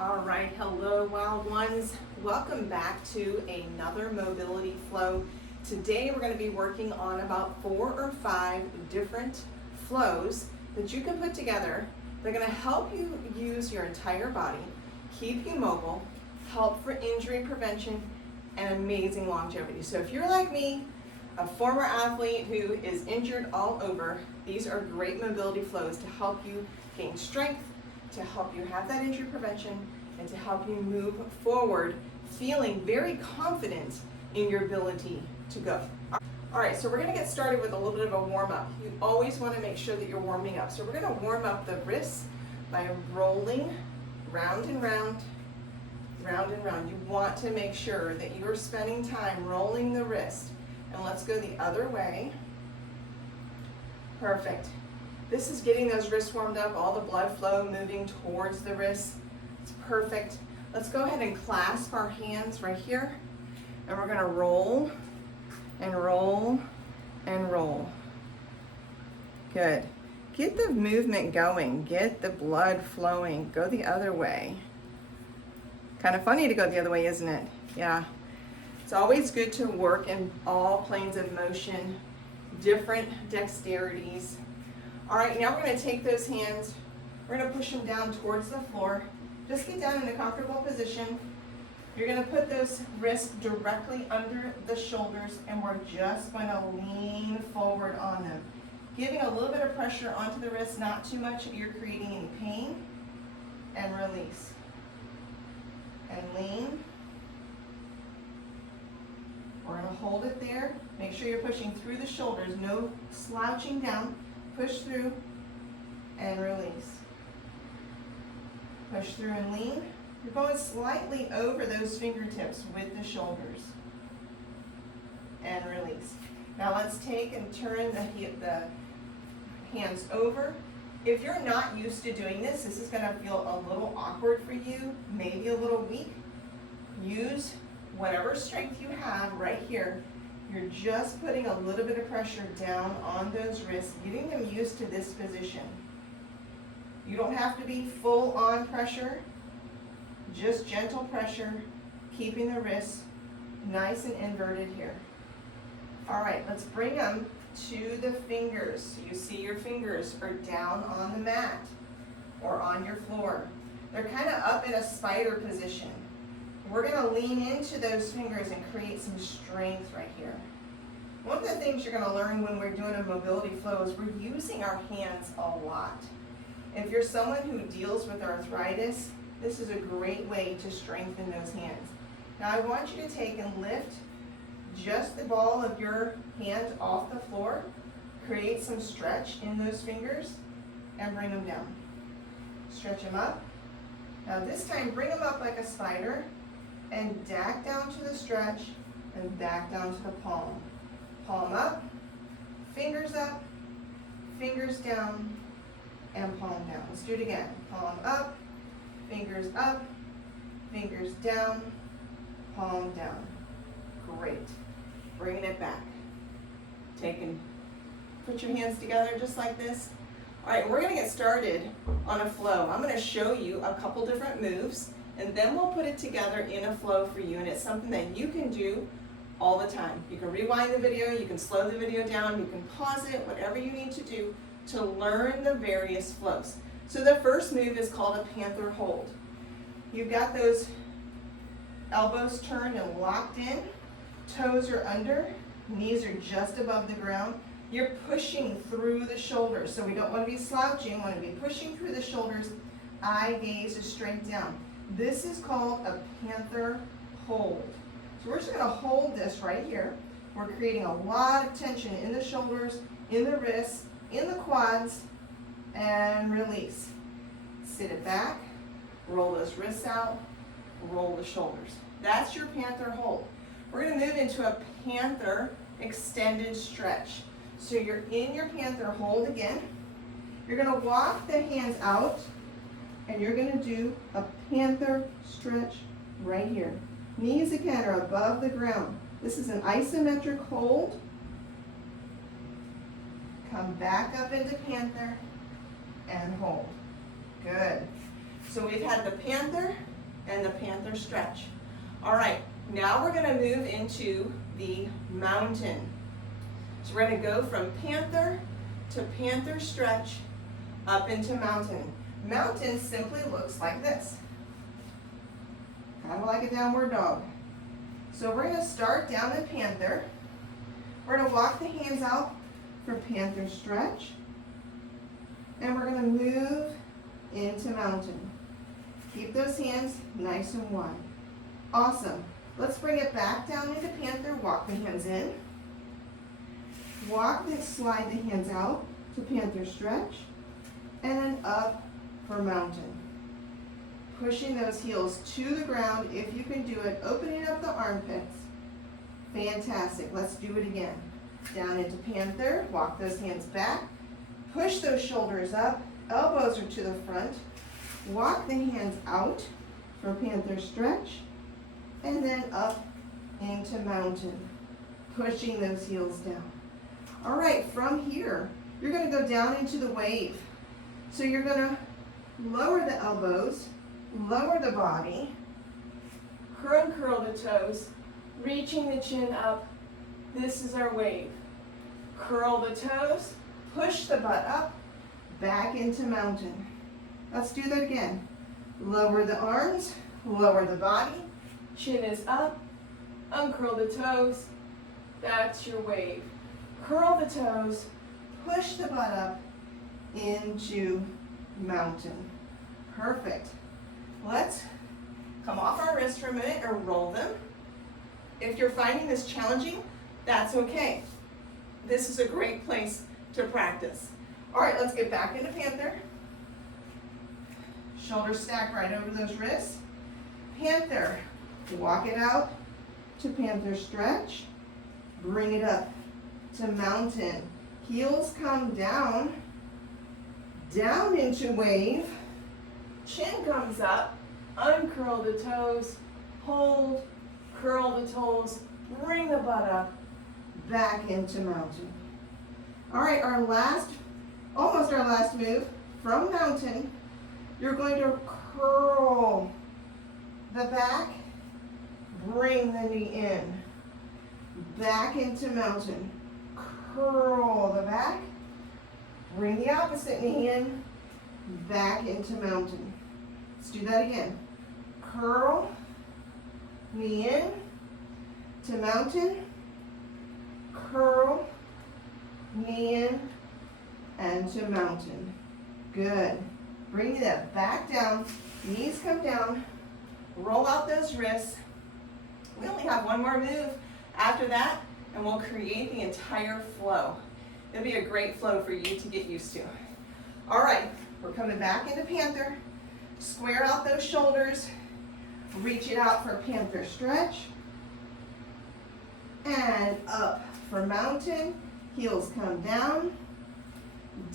All right, hello wild ones. Welcome back to another mobility flow. Today we're going to be working on about 4 or 5 different flows that you can put together. They're going to help you use your entire body, keep you mobile, help for injury prevention, and amazing longevity. So if you're like me, a former athlete who is injured all over, these are great mobility flows to help you gain strength, to help you have that injury prevention, and to help you move forward feeling very confident in your ability to go. All right, so we're gonna get started with a little bit of a warm-up. You always wanna make sure that you're warming up. So we're gonna warm up the wrists by rolling round and round, round and round. You want to make sure that you're spending time rolling the wrist. And let's go the other way. Perfect. This is getting those wrists warmed up, all the blood flow moving towards the wrists. It's perfect. Let's go ahead and clasp our hands right here. And we're gonna roll and roll and roll. Good. Get the movement going. Get the blood flowing. Go the other way. Kind of funny to go the other way, isn't it? Yeah. It's always good to work in all planes of motion, different dexterities. All right, now we're going to take those hands, we're going to push them down towards the floor. Just get down in a comfortable position. You're going to put those wrists directly under the shoulders, and we're just going to lean forward on them. Giving a little bit of pressure onto the wrists, not too much that you're creating any pain, and release. And lean. We're going to hold it there. Make sure you're pushing through the shoulders, no slouching down. Push through and release. Push through and lean. You're going slightly over those fingertips with the shoulders. And release. Now let's take and turn the hands over. If you're not used to doing this, this is going to feel a little awkward for you, maybe a little weak. Use whatever strength you have right here. You're just putting a little bit of pressure down on those wrists, getting them used to this position. You don't have to be full on pressure, just gentle pressure, keeping the wrists nice and inverted here. All right, let's bring them to the fingers. So you see your fingers are down on the mat or on your floor. They're kind of up in a spider position. We're going to lean into those fingers and create some strength right here. One of the things you're going to learn when we're doing a mobility flow is we're using our hands a lot. If you're someone who deals with arthritis, this is a great way to strengthen those hands. Now I want you to take and lift just the ball of your hand off the floor, create some stretch in those fingers, and bring them down. Stretch them up. Now this time bring them up like a spider, and back down to the stretch, and back down to the palm. Palm up, fingers down, and palm down. Let's do it again. Palm up, fingers down, palm down. Great. Bringing it back. Put your hands together just like this. All right, we're gonna get started on a flow. I'm gonna show you a couple different moves, and then we'll put it together in a flow for you, and it's something that you can do all the time. You can rewind the video, you can slow the video down, you can pause it, whatever you need to do to learn the various flows. So the first move is called a panther hold. You've got those elbows turned and locked in, toes are under, knees are just above the ground. You're pushing through the shoulders, so we don't want to be slouching, we want to be pushing through the shoulders, eye gaze is straight down. This is called a panther hold. So we're just going to hold this right here. We're creating a lot of tension in the shoulders, in the wrists, in the quads, and release. Sit it back, roll those wrists out, roll the shoulders. That's your panther hold. We're going to move into a panther extended stretch. So you're in your panther hold again. You're going to walk the hands out, and you're going to do a panther stretch right here. Knees again are above the ground. This is an isometric hold. Come back up into panther and hold. Good. So we've had the panther, and the panther stretch. All right, now we're gonna move into the mountain. So we're gonna go from panther to panther stretch up into mountain. Mountain simply looks like this, kind of like a downward dog. So we're gonna start down in panther. We're gonna walk the hands out for panther stretch, and we're gonna move into mountain. Keep those hands nice and wide. Awesome. Let's bring it back down into panther. Walk the hands in. Slide the hands out to panther stretch, and then up for mountain. Pushing those heels to the ground if you can do it, opening up the armpits. Fantastic. Let's do it again. Down into panther, walk those hands back, push those shoulders up, elbows are to the front, walk the hands out for panther stretch, and then up into mountain, pushing those heels down. All right, from here, you're gonna go down into the wave. So you're gonna lower the elbows, lower the body, curl the toes, reaching the chin up. This is our wave. Curl the toes, push the butt up, back into mountain. Let's do that again. Lower the arms, lower the body, chin is up, uncurl the toes. That's your wave. Curl the toes, push the butt up into mountain. Perfect. Let's come off our wrists for a minute and roll them. If you're finding this challenging, that's okay. This is a great place to practice. All right, let's get back into panther. Shoulders stacked right over those wrists. Panther, walk it out to panther stretch. Bring it up to mountain. Heels come down, down into wave. Chin comes up, uncurl the toes, hold, curl the toes, bring the butt up, back into mountain. All right, almost our last move. From mountain, you're going to curl the back, bring the knee in, back into mountain. Curl the back, bring the opposite knee in, back into mountain. Let's do that again. Curl, knee in, to mountain, curl, knee in, and to mountain. Good. Bring that back down, knees come down, roll out those wrists. We only have one more move after that, and we'll create the entire flow. It'll be a great flow for you to get used to. All right, we're coming back into panther. Square out those shoulders, reach it out for panther stretch, and up for mountain. Heels come down,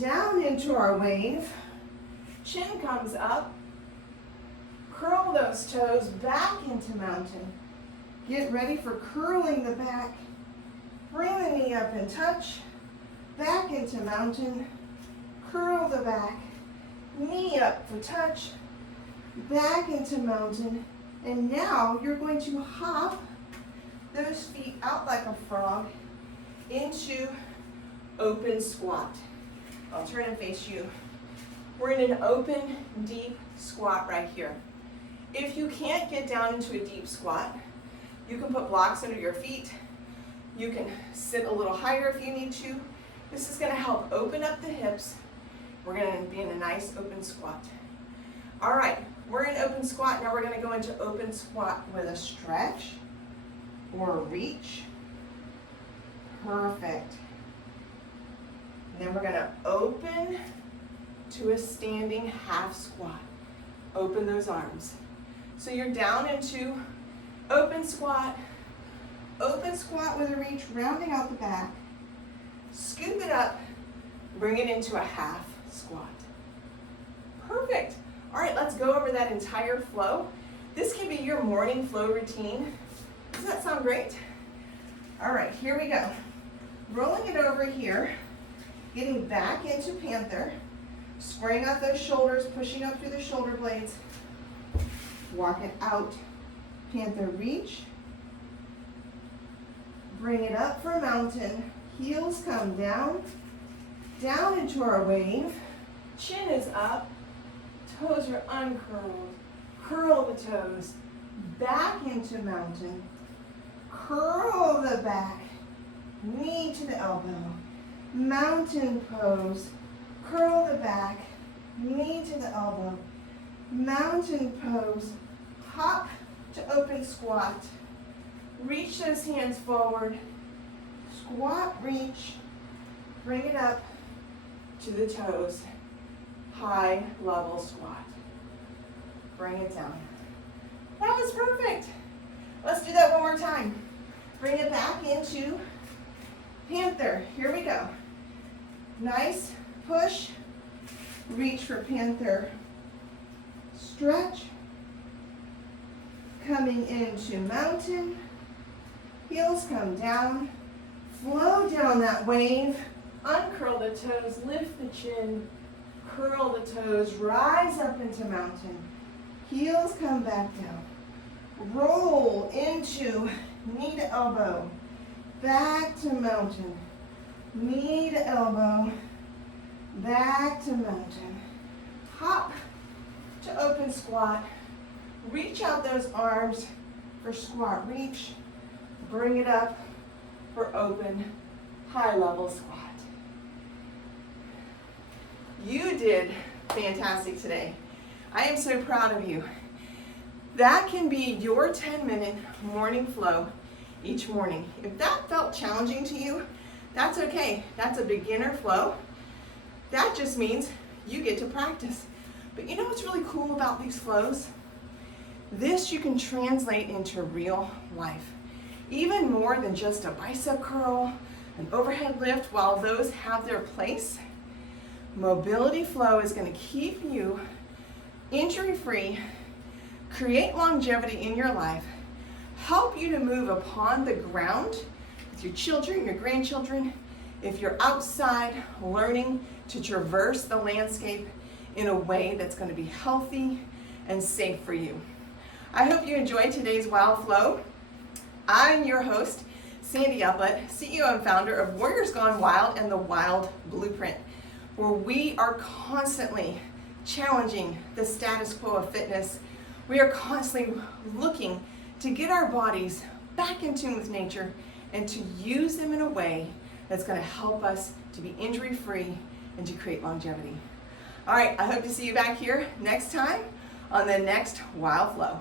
down into our wave. Chin comes up, curl those toes back into mountain. Get ready for curling the back. Bring the knee up and touch, back into mountain, curl the back, knee up for touch, back into mountain, and now you're going to hop those feet out like a frog into open squat. I'll turn and face you. We're in an open, deep squat right here. If you can't get down into a deep squat, you can put blocks under your feet. You can sit a little higher if you need to. This is gonna help open up the hips. We're gonna be in a nice open squat. All right, we're in open squat. Now we're gonna go into open squat with a stretch or a reach. Perfect. And then we're gonna open to a standing half squat. Open those arms. So you're down into open squat with a reach, rounding out the back. Scoop it up, bring it into a half squat. Perfect. All right, let's go over that entire flow. This can be your morning flow routine. Does that sound great? All right, here we go. Rolling it over here, getting back into panther, squaring out those shoulders, pushing up through the shoulder blades. Walk it out. Panther reach. Bring it up for mountain. Heels come down. Down into our wave. Chin is up. Toes are uncurled. Curl the toes. Back into mountain. Curl the back. Knee to the elbow. Mountain pose. Curl the back. Knee to the elbow. Mountain pose. Hop to open squat. Reach those hands forward. Squat, reach. Bring it up to the toes. High level squat. Bring it down. That was perfect. Let's do that one more time. Bring it back into panther. Here we go. Nice push. Reach for panther. Stretch. Coming into mountain. Heels come down. Flow down that wave. Uncurl the toes. Lift the chin. Curl the toes. Rise up into mountain. Heels come back down. Roll into knee to elbow. Back to mountain. Knee to elbow. Back to mountain. Hop to open squat. Reach out those arms for squat reach. Bring it up for open high level squat. You did fantastic today. I am so proud of you. That can be your 10-minute morning flow each morning. If that felt challenging to you, that's okay. That's a beginner flow. That just means you get to practice. But you know what's really cool about these flows? This you can translate into real life. Even more than just a bicep curl, an overhead lift, while those have their place, mobility flow is going to keep you injury-free, create longevity in your life, help you to move upon the ground with your children, your grandchildren, if you're outside learning to traverse the landscape in a way that's going to be healthy and safe for you. I hope you enjoyed today's Wild Flow. I'm your host, Sandy Uplet, CEO and founder of Warriors Gone Wild and the Wild Blueprint, where we are constantly challenging the status quo of fitness. We are constantly looking to get our bodies back in tune with nature and to use them in a way that's going to help us to be injury-free and to create longevity. All right, I hope to see you back here next time on the next Wild Flow.